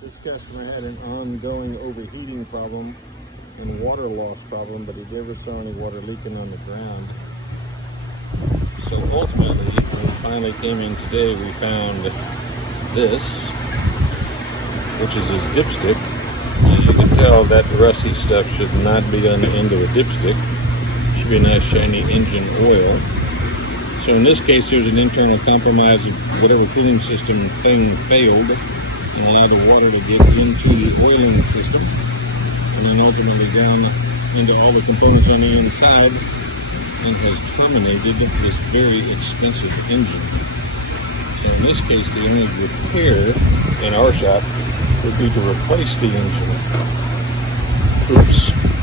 This customer had an ongoing overheating problem and water loss problem, but he never saw any water leaking on the ground. So ultimately, when we finally came in today, we found this, which is his dipstick. As you can tell, that rusty stuff should not be on the end of a dipstick. It should be a nice shiny engine oil. So in this case, there's an internal compromise of whatever cooling system thing failed and allowed the water to get into the oiling system and then ultimately down into all the components on the inside and has terminated this very expensive engine. So in this case, the only repair in our shop would be to replace the engine. Oops.